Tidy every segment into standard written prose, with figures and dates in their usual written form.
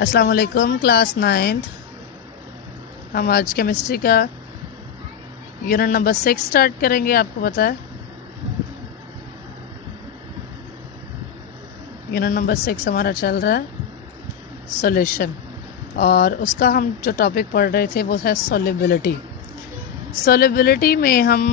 अस्सलाम वालेकुम class 9th। हम आज केमिस्ट्री का यूनिट नंबर 6 स्टार्ट करेंगे। आपको पता है यूनिट नंबर 6 हमारा चल रहा है सॉल्यूशन, और उसका हम जो टॉपिक पढ़ रहे थे वो है सॉल्युबिलिटी। सॉल्युबिलिटी में हम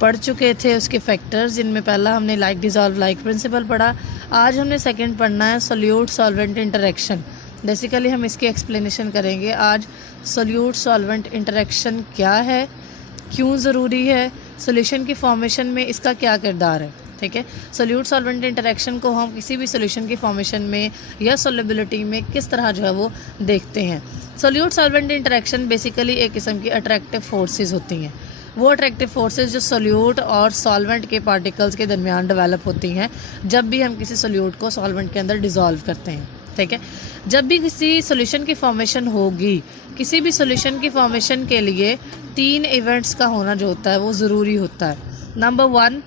पढ़ चुके थे उसके फैक्टर्स, जिनमें पहला हमने लाइक डिज़ोल्व लाइक प्रिंसिपल पढ़ा। आज हमने सेकंड पढ़ना है सॉल्यूट सॉल्वेंट इंटरेक्शन। बेसिकली हम इसकी एक्सप्लेनेशन करेंगे आज। सॉल्यूट सॉल्वेंट इंटरेक्शन क्या है, क्यों ज़रूरी है, सॉल्यूशन की फॉर्मेशन में इसका क्या किरदार है। ठीक है, सॉल्यूट सॉल्वेंट इंटरेक्शन को हम किसी भी सॉल्यूशन की फॉर्मेशन में या सॉल्युबिलिटी में किस तरह जो है वो देखते हैं। सॉल्यूट सॉल्वेंट इंटरेक्शन बेसिकली एक किस्म की अट्रैक्टिव फोर्सेस होती हैं। वो अट्रैक्टिव फोर्सेस जो सॉल्यूट और सॉल्वेंट के पार्टिकल्स के दरमियान डेवलप होती हैं जब भी हम किसी सॉल्यूट को सॉल्वेंट के अंदर डिज़ोल्व करते हैं। ठीक है, जब भी किसी सॉल्यूशन की फॉर्मेशन होगी, किसी भी सॉल्यूशन की फॉर्मेशन के लिए 3 इवेंट्स का होना जो होता है वो ज़रूरी होता है। Number 1,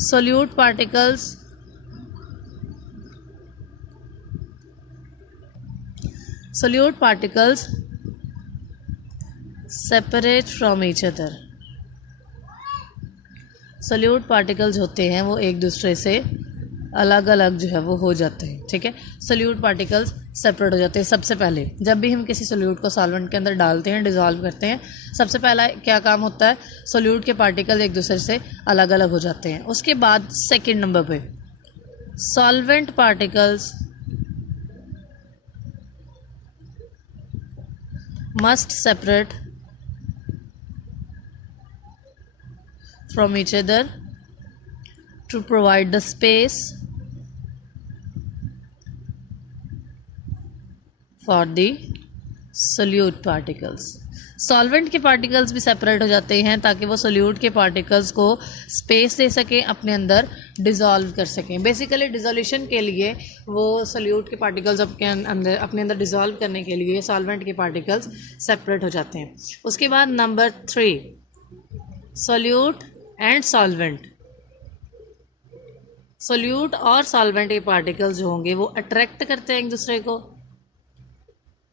solute particles separate from each other. Solute particles होते हैं वो एक दूसरे से अलग अलग जो है वो हो जाते हैं। ठीक है, सॉल्यूट पार्टिकल्स सेपरेट हो जाते हैं। सबसे पहले जब भी हम किसी सॉल्यूट को सॉल्वेंट के अंदर डालते हैं, डिज़ोल्व करते हैं, सबसे पहला क्या काम होता है, सॉल्यूट के पार्टिकल एक दूसरे से अलग अलग हो जाते हैं। उसके बाद सेकंड नंबर पे solvent particles must separate from each other to provide the space for the solute particles। Solvent के पार्टिकल्स भी सेपरेट हो जाते हैं ताकि वो सोल्यूट के पार्टिकल्स को स्पेस दे सकें, अपने अंदर डिज़ोल्व कर सकें। बेसिकली डिज़ोल्यूशन के लिए वो सोल्यूट के पार्टिकल्स अपने अंदर डिज़ोल्व करने के लिए सॉल्वेंट के पार्टिकल्स सेपरेट हो जाते हैं। उसके बाद number 3, solute and solvent. Solute और सॉल्वेंट के पार्टिकल्स जो होंगे वो अट्रैक्ट करते हैं एक दूसरे को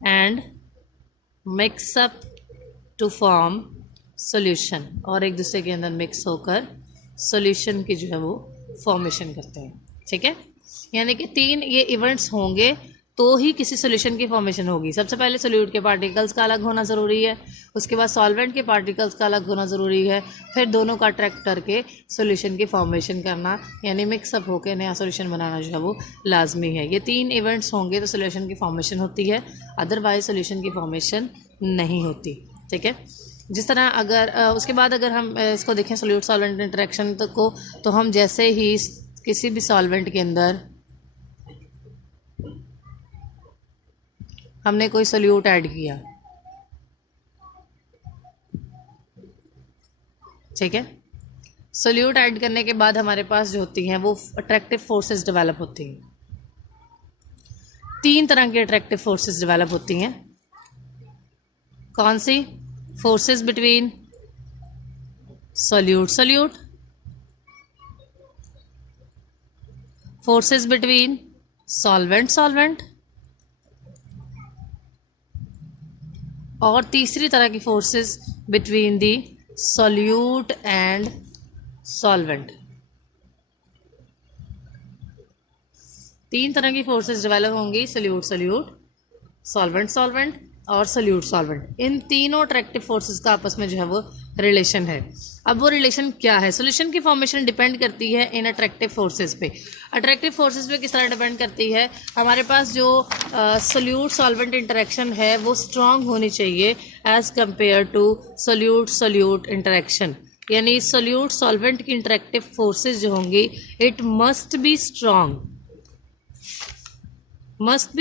and mix up to form solution, और एक दूसरे के अंदर मिक्स होकर सॉल्यूशन की जो है वो फॉर्मेशन करते हैं। ठीक है, यानी कि 3 ये इवेंट्स होंगे तो ही किसी सॉल्यूशन की फॉर्मेशन होगी। सबसे पहले सोल्यूट के पार्टिकल्स का अलग होना ज़रूरी है, उसके बाद सॉल्वेंट के पार्टिकल्स का अलग होना ज़रूरी है, फिर दोनों का अट्रैक्ट करके सॉल्यूशन की फॉर्मेशन करना यानी मिक्सअप होकर नया सॉल्यूशन बनाना जो है वो लाजमी है। ये 3 इवेंट्स होंगे तो सॉल्यूशन की फॉर्मेशन होती है, अदरवाइज सॉल्यूशन की फॉर्मेशन नहीं होती। ठीक है, जिस तरह अगर उसके बाद अगर हम इसको देखें सोल्यूट सॉल्वेंट इंटरेक्शन तो हम जैसे ही किसी भी सॉल्वेंट के अंदर हमने कोई सोल्यूट ऐड किया, ठीक है, सोल्यूट ऐड करने के बाद हमारे पास जो होती हैं वो अट्रैक्टिव फोर्सेस डेवलप होती हैं। 3 तरह की अट्रैक्टिव फोर्सेस डेवलप होती हैं। कौन सी? Forces between solute, forces between solvent, और तीसरी तरह की forces between the solute and solvent. 3 तरह की फोर्सेस डेवलप होंगी, सोल्यूट, सॉल्वेंट और सोल्यूट। इन तीनों अट्रैक्टिव फोर्सेस का आपस में जो है वो रिलेशन है। अब वो रिलेशन क्या है? सॉल्यूशन की फॉर्मेशन डिपेंड करती है इन अट्रैक्टिव फोर्सेस पे। अट्रैक्टिव फोर्सेस पे किस तरह डिपेंड करती है? हमारे पास जो सोल्यूट सॉल्वेंट इंटरेक्शन है वो स्ट्रॉन्ग होनी चाहिए as compare to solute interaction. यानी सोल्यूट सॉल्वेंट की इंटरेक्टिव फोर्सेस जो होंगी it must be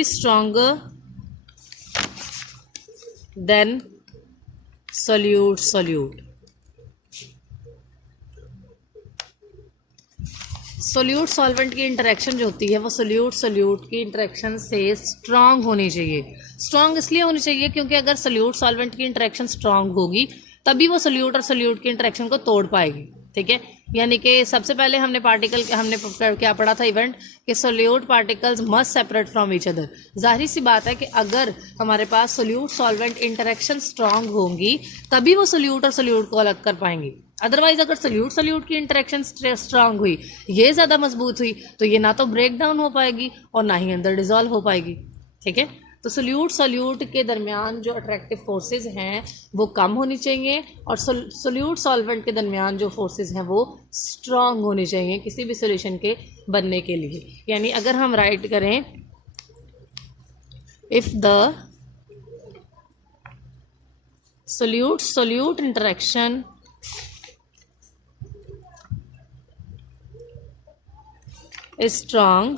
stronger than solute. Solute solvent की इंटरेक्शन जो होती है वो सोल्यूट की इंटरेक्शन से स्ट्रांग होनी चाहिए। स्ट्रांग इसलिए होनी चाहिए क्योंकि अगर सोल्यूट सॉल्वेंट की इंटरेक्शन स्ट्रांग होगी तभी वो सोल्यूट और सोल्यूट की इंटरेक्शन को तोड़ पाएगी। ठीक है। यानी कि सबसे पहले हमने क्या पढ़ा था इवेंट कि solute particles must separate from each other. जाहिर सी बात है कि अगर हमारे पास सोल्यूट सॉल्वेंट इंटरेक्शन स्ट्रांग होंगी तभी वो सोल्यूट और सोल्यूट को अलग कर पाएंगी। अदरवाइज अगर सोल्यूट की इंटरेक्शन स्ट्रांग हुई, ये ज़्यादा मजबूत हुई, तो ये ना तो ब्रेक डाउन हो पाएगी और ना ही अंदर डिजॉल्व हो पाएगी। ठीक है। तो सोल्यूट के दरमियान जो अट्रैक्टिव फोर्सेस हैं वो कम होनी चाहिए और सोल्यूट सॉल्वेंट के दरमियान जो फोर्सेस हैं वो स्ट्रांग होनी चाहिए किसी भी सोल्यूशन के बनने के लिए। यानी अगर हम राइट करें, if the solute interaction is strong,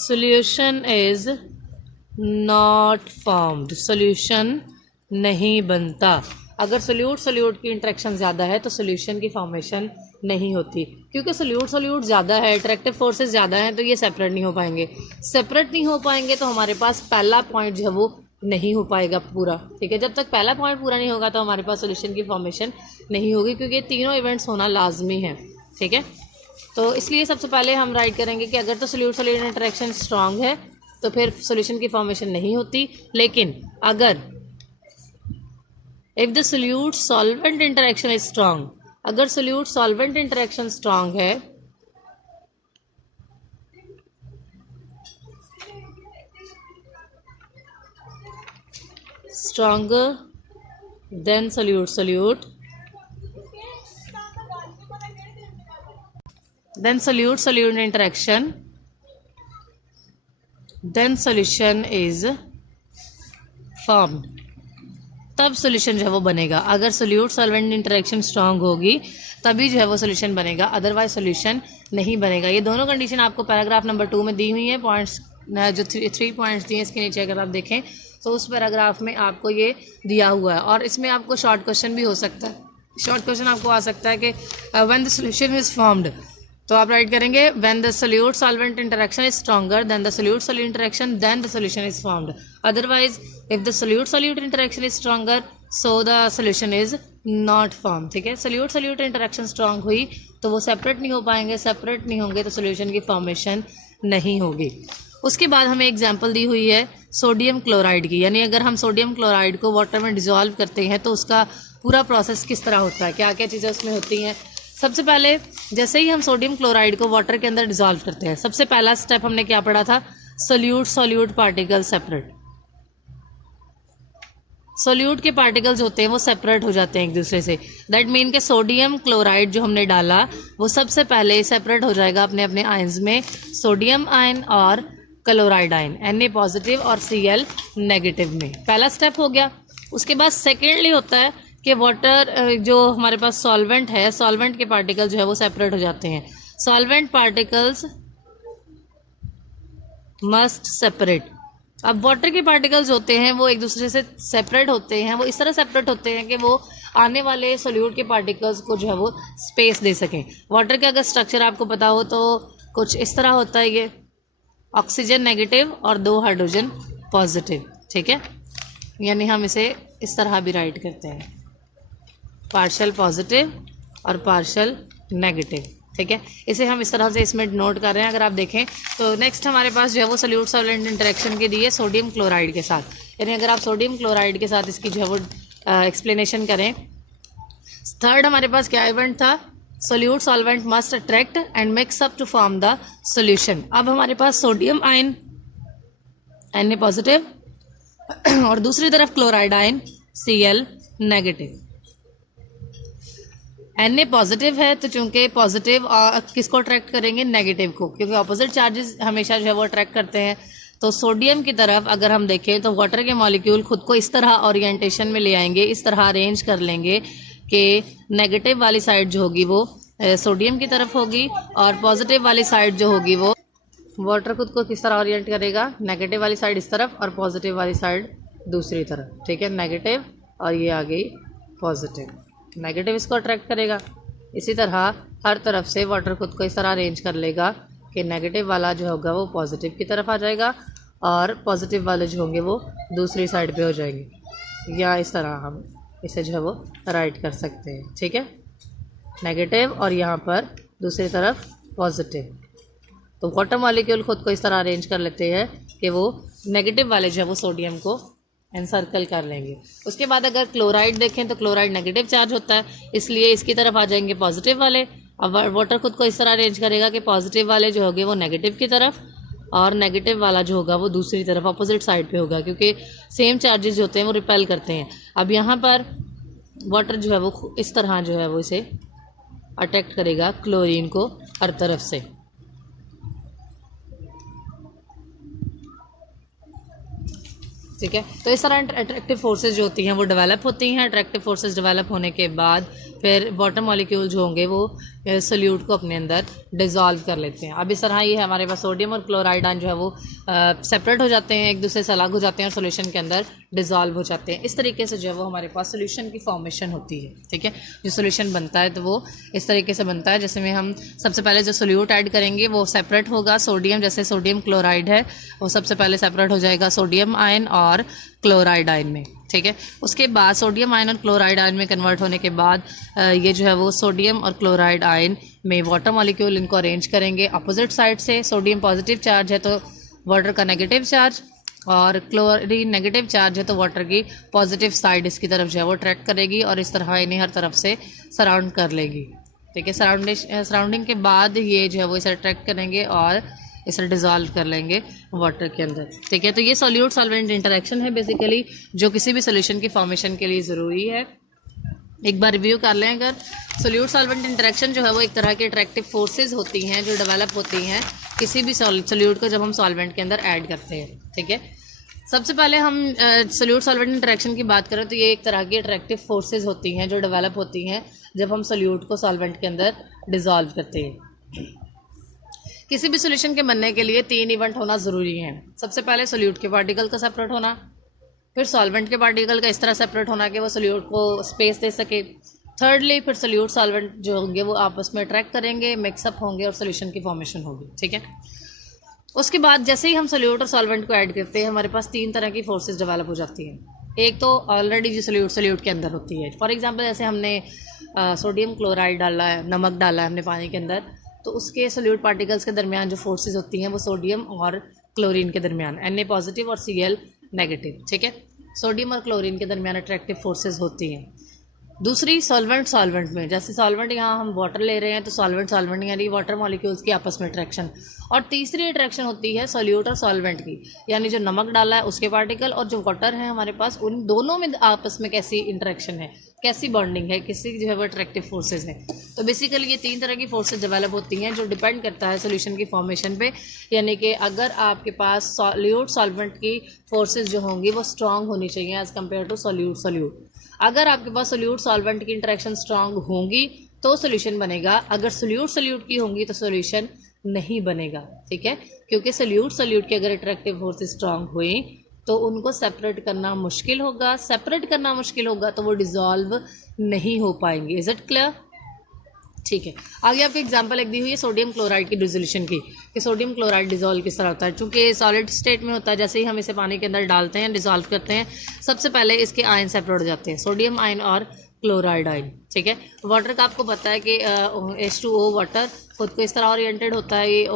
solution is not formed, solution नहीं बनता। अगर सोल्यूट की इंटरेक्शन ज़्यादा है तो सोल्यूशन की फॉर्मेशन नहीं होती, क्योंकि सोल्यूट ज़्यादा है, अट्रैक्टिव फोर्सेस ज़्यादा हैं, तो ये सेपरेट नहीं हो पाएंगे तो हमारे पास पहला पॉइंट जो है वो नहीं हो पाएगा पूरा। ठीक है। जब तक पहला पॉइंट पूरा नहीं होगा तो हमारे पास सोल्यूशन की फॉर्मेशन नहीं होगी, क्योंकि ये तीनों इवेंट्स होना लाजमी है। ठीक है। तो इसलिए सबसे पहले हम राइट करेंगे कि अगर तो सोल्यूट इंटरेक्शन स्ट्रांग है तो फिर सॉल्यूशन की फॉर्मेशन नहीं होती, लेकिन अगर if the solute solvent interaction is strong, अगर सोल्यूट सॉल्वेंट इंटरेक्शन स्ट्रांग है stronger than solute, then solute interaction, then solution is formed, तब सोल्यूशन जो है वो बनेगा। अगर सोल्यूट सॉल्वेंट इंटरेक्शन स्ट्रांग होगी तभी जो है वो सोल्यूशन बनेगा, अदरवाइज सोल्यूशन नहीं बनेगा। ये दोनों कंडीशन आपको पैराग्राफ नंबर 2 में दी हुई है। पॉइंट्स जो 3 पॉइंट्स दिए इसके नीचे अगर आप देखें तो उस पैराग्राफ में आपको ये दिया हुआ है, और इसमें आपको शॉर्ट क्वेश्चन भी हो सकता है। शॉर्ट क्वेश्चन आपको आ सकता है कि when the solution is formed, तो आप राइट करेंगे when the solute solvent interaction is stronger than the solute solute interaction then the solution is formed. Otherwise if the solute solute interaction is stronger so the solution is not form. ठीक है। Solute interaction strong हुई तो वो separate नहीं हो पाएंगे, separate नहीं होंगे तो सोल्यूशन की फॉर्मेशन नहीं होगी। उसके बाद हमें एग्जाम्पल दी हुई है सोडियम क्लोराइड की, यानी अगर हम सोडियम क्लोराइड को वाटर में डिजॉल्व करते हैं तो उसका पूरा प्रोसेस किस तरह होता है, क्या क्या चीज़ें उसमें होती हैं। सबसे पहले जैसे ही हम सोडियम क्लोराइड को वाटर के अंदर डिजॉल्व करते हैं, सबसे पहला स्टेप हमने क्या पढ़ा था, सोल्यूट पार्टिकल सेपरेट। सोल्यूट के पार्टिकल्स होते हैं वो सेपरेट हो जाते हैं एक दूसरे से। दैट मीन के सोडियम क्लोराइड जो हमने डाला वो सबसे पहले सेपरेट हो जाएगा अपने अपने आयंस में, सोडियम आयन और क्लोराइड आयन, Na पॉजिटिव और Cl नेगेटिव में। पहला स्टेप हो गया। उसके बाद सेकेंडली होता है कि वाटर जो हमारे पास सॉल्वेंट है, सॉल्वेंट के पार्टिकल जो है वो सेपरेट हो जाते हैं। Solvent particles must separate. अब वाटर के पार्टिकल्स होते हैं वो एक दूसरे से सेपरेट होते हैं, वो इस तरह सेपरेट होते हैं कि वो आने वाले सोल्यूट के पार्टिकल्स को जो है वो स्पेस दे सकें। वाटर का अगर स्ट्रक्चर आपको पता हो तो कुछ इस तरह होता है, ये ऑक्सीजन नेगेटिव और 2 हाइड्रोजन पॉजिटिव। ठीक है। यानी हम इसे इस तरह भी राइट करते हैं, पार्शियल पॉजिटिव और पार्शियल नेगेटिव। ठीक है। इसे हम इस तरह से इसमें नोट कर रहे हैं। अगर आप देखें तो नेक्स्ट हमारे पास जो है वो सोल्यूट सॉल्वेंट इंटरेक्शन के दिए सोडियम क्लोराइड के साथ, यानी अगर आप सोडियम क्लोराइड के साथ इसकी जो है वो एक्सप्लेनेशन करें। थर्ड हमारे पास क्या इवेंट था, solute solvent must attract and mix up to form the solution. अब हमारे पास सोडियम आयन Na पॉजिटिव और दूसरी तरफ chloride ion Cl negative. Na positive है तो चूंकि पॉजिटिव किसको अट्रैक्ट करेंगे, नेगेटिव को, क्योंकि ऑपोजिट चार्जेस हमेशा जो है वो अट्रैक्ट करते हैं। तो सोडियम की तरफ अगर हम देखें तो वाटर के मॉलिक्यूल खुद को इस तरह ओरिएंटेशन में ले आएंगे, इस तरह अरेंज कर लेंगे कि नेगेटिव वाली साइड जो होगी वो सोडियम की तरफ होगी और पॉजिटिव वाली साइड जो होगी वो वाटर खुद को किस तरह ओरिएंट करेगा, नेगेटिव वाली साइड इस तरफ और पॉजिटिव वाली साइड दूसरी तरफ। ठीक है। नेगेटिव और ये आ गई पॉजिटिव, नेगेटिव इसको अट्रैक्ट करेगा। इसी तरह हर तरफ से वाटर खुद को इस तरह अरेंज कर लेगा कि नेगेटिव वाला जो होगा वो पॉजिटिव की तरफ आ जाएगा और पॉजिटिव वाले जो होंगे वो दूसरी साइड पे हो जाएंगे, या इस तरह हम इसे जो है वो राइट कर सकते हैं, ठीक है, नेगेटिव और यहाँ पर दूसरी तरफ पॉजिटिव। तो वाटर मॉलिक्यूल खुद को इस तरह अरेंज कर लेते हैं कि वो नेगेटिव वाले जो है वो सोडियम को एनसर्कल कर लेंगे। उसके बाद अगर क्लोराइड देखें तो क्लोराइड नेगेटिव चार्ज होता है, इसलिए इसकी तरफ आ जाएंगे पॉजिटिव वाले। अब वाटर खुद को इस तरह अरेंज करेगा कि पॉजिटिव वाले जो होंगे वो नेगेटिव की तरफ और नेगेटिव वाला जो होगा वो दूसरी तरफ अपोजिट साइड पे होगा, क्योंकि सेम चार्जेस जो होते हैं वो रिपेल करते हैं। अब यहाँ पर वाटर जो है वो इस तरह जो है वो इसे अट्रैक्ट करेगा क्लोरीन को हर तरफ से। ठीक है, तो इस तरह अट्रैक्टिव फोर्सेस जो होती हैं वो डेवलप होती हैं। अट्रैक्टिव फोर्सेस डेवलप होने के बाद फिर वाटर मॉलिक्यूल जो होंगे वो सोल्यूट को अपने अंदर डिज़ोल्व कर लेते हैं। अब इस तरह ये हमारे पास सोडियम और क्लोराइड आयन जो है वो सेपरेट हो जाते हैं, एक दूसरे से अलग हो जाते हैं और सोल्यूशन के अंदर डिज़ोल्व हो जाते हैं। इस तरीके से जो है वो हमारे पास सोल्यूशन की फॉर्मेशन होती है। ठीक है, जो सोल्यूशन बनता है तो वो इस तरीके से बनता है, जैसे में हम सबसे पहले जो सोल्यूट ऐड करेंगे वो सेपरेट होगा। सोडियम, जैसे सोडियम क्लोराइड है वो सबसे पहले सेपरेट हो जाएगा सोडियम आयन और क्लोराइड आयन में। ठीक है, उसके बाद सोडियम आयन और क्लोराइड आयन में कन्वर्ट होने के बाद ये जो है वो सोडियम और क्लोराइड आयन में वाटर मॉलिक्यूल इनको अरेंज करेंगे अपोजिट साइड से। सोडियम पॉजिटिव चार्ज है तो वाटर का नेगेटिव चार्ज, और क्लोरीन नेगेटिव चार्ज है तो वाटर की पॉजिटिव साइड इसकी तरफ जो है वो अट्रैक्ट करेगी और इस तरह इन्हें हर तरफ से सराउंड कर लेगी। ठीक है, सराउंडिंग के बाद ये जो है वो इसे अट्रैक्ट करेंगे और इसे डिज़ोल्व कर लेंगे वाटर के अंदर। ठीक है, तो ये सोल्यूट सॉल्वेंट इंटरेक्शन है बेसिकली, जो किसी भी सोल्यूशन की फॉर्मेशन के लिए ज़रूरी है। एक बार रिव्यू कर लें, अगर सोल्यूट सॉल्वेंट इंटरेक्शन जो है वो एक तरह की अट्रैक्टिव फोर्सेज होती हैं जो डेवलप होती हैं किसी भी सोल्यूट को जब हम सॉल्वेंट के अंदर ऐड करते हैं। ठीक है, सबसे पहले हम सोल्यूट सॉल्वेंट इंटरेक्शन की बात करें तो ये एक तरह की अट्रैक्टिव फोर्सेज होती हैं जो डेवलप होती हैं जब हम सोल्यूट को सॉल्वेंट के अंदर डिज़ोल्व करते हैं। किसी भी सोल्यूशन के बनने के लिए 3 इवेंट होना ज़रूरी है। सबसे पहले सोल्यूट के पार्टिकल का सेपरेट होना, फिर सॉल्वेंट के पार्टिकल का इस तरह सेपरेट होना कि वो सोल्यूट को स्पेस दे सके। थर्डली फिर सोल्यूट सॉल्वेंट जो होंगे वो आपस में अट्रैक्ट करेंगे, मिक्सअप होंगे और सोल्यूशन की फॉर्मेशन होगी। ठीक है, उसके बाद जैसे ही हम सोल्यूट और सॉल्वेंट को ऐड करते हैं हमारे पास 3 तरह की फोर्सेज डेवलप हो जाती हैं। एक तो ऑलरेडी जो सोल्यूट के अंदर होती है, फॉर एग्जांपल जैसे हमने सोडियम क्लोराइड डाला है, नमक डाला है हमने पानी के अंदर, तो उसके सोल्यूट पार्टिकल्स के दरमियान जो फोर्सेज होती हैं वो सोडियम और क्लोरीन के दरमियान Na पॉजिटिव और Cl नेगेटिव। ठीक है, सोडियम और क्लोरीन के दरमियान अट्रैक्टिव फोर्सेज होती हैं। दूसरी सॉल्वेंट में, जैसे सॉल्वेंट यहाँ हम वाटर ले रहे हैं तो सॉल्वेंट यानी वाटर मॉलिक्यूल्स की आपस में अट्रैक्शन। और तीसरी अट्रैक्शन होती है सोल्यूट और सॉल्वेंट की, यानी जो नमक डाला है उसके पार्टिकल और जो वाटर है हमारे पास, उन दोनों में आपस में कैसी इंटरेक्शन है, कैसी बॉन्डिंग है, किसी जो है वो अट्रैक्टिव फोर्सेज है। तो बेसिकली ये 3 तरह की फोर्सेज डेवलप होती हैं जो डिपेंड करता है सोल्यूशन की फॉर्मेशन पे। यानी कि अगर आपके पास सोल्यूट सॉल्वेंट की फोर्सेज जो होंगी वो स्ट्रांग होनी चाहिए एज़ कम्पेयर टू सोल्यूट। अगर आपके पास सोल्यूट सॉल्वेंट की इंटरेक्शन स्ट्रांग होंगी तो सोल्यूशन बनेगा, अगर सोल्यूट की होंगी तो सोल्यूशन नहीं बनेगा। ठीक है, क्योंकि सोल्यूट की अगर अट्रैक्टिव फोर्सेज स्ट्रांग हुई तो उनको सेपरेट करना मुश्किल होगा, तो वो डिज़ोल्व नहीं हो पाएंगे। Is it clear? ठीक है, आगे आपको एग्जांपल एक दी हुई है सोडियम क्लोराइड की डिसोल्यूशन की, कि सोडियम क्लोराइड डिज़ोल्व किस तरह होता है। चूँकि सॉलिड स्टेट में होता है, जैसे ही हम इसे पानी के अंदर डालते हैं, डिज़ोल्व करते हैं, सबसे पहले इसके आयन सेपरेट हो जाते हैं, सोडियम आयन और क्लोराइड आयन। ठीक है, वाटर का आपको पता है कि H2O वाटर खुद को इस तरह ओरिएंटेड होता है, ये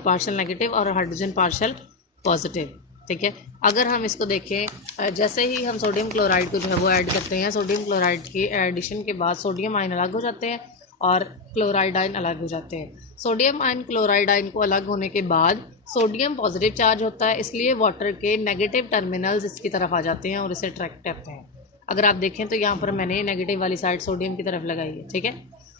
पार्शल नेगेटिव और हाइड्रोजन पार्शल पॉजिटिव। ठीक है, अगर हम इसको देखें, जैसे ही हम सोडियम क्लोराइड को जो है वो ऐड करते हैं, सोडियम क्लोराइड के एडिशन के बाद सोडियम आयन अलग हो जाते हैं और क्लोराइड आयन अलग हो जाते हैं। सोडियम आयन क्लोराइड आयन को अलग होने के बाद सोडियम पॉजिटिव चार्ज होता है, इसलिए वाटर के नेगेटिव टर्मिनल्स इसकी तरफ आ जाते हैं और इसे अट्रैक्ट करते हैं। अगर आप देखें तो यहाँ पर मैंने नेगेटिव वाली साइड सोडियम की तरफ लगाई है। ठीक है,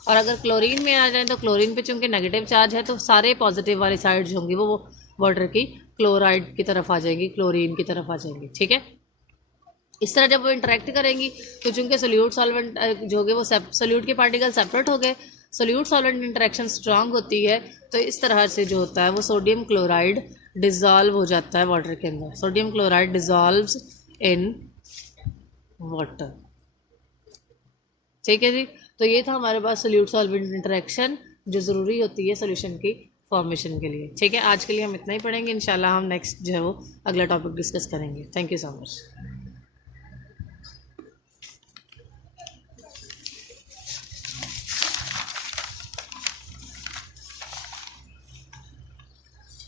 और अगर क्लोरीन में आ जाए तो क्लोरीन पे चूँकि नेगेटिव चार्ज है तो सारे पॉजिटिव वाली साइड जो होंगी वो वाटर की क्लोराइड की तरफ आ जाएगी, क्लोरीन की तरफ आ जाएंगी। ठीक है, इस तरह जब वो इंटरेक्ट करेंगी तो चूँकि सोल्यूट सॉल्वेंट जो होंगे वो सोल्यूट के पार्टिकल सेपरेट हो गए, सोल्यूट सॉल्वेंट इंटरेक्शन स्ट्रांग होती है, तो इस तरह से जो होता है वो सोडियम क्लोराइड डिज़ोल्व हो जाता है वाटर के अंदर। Sodium chloride dissolves in water. ठीक है जी, तो ये था हमारे पास सोल्यूट सॉल्वेंट इंटरेक्शन जो ज़रूरी होती है सोल्यूशन की फॉर्मेशन के लिए। ठीक है, आज के लिए हम इतना ही पढ़ेंगे, इंशाल्लाह हम नेक्स्ट जो है वो अगला टॉपिक डिस्कस करेंगे। Thank you so much.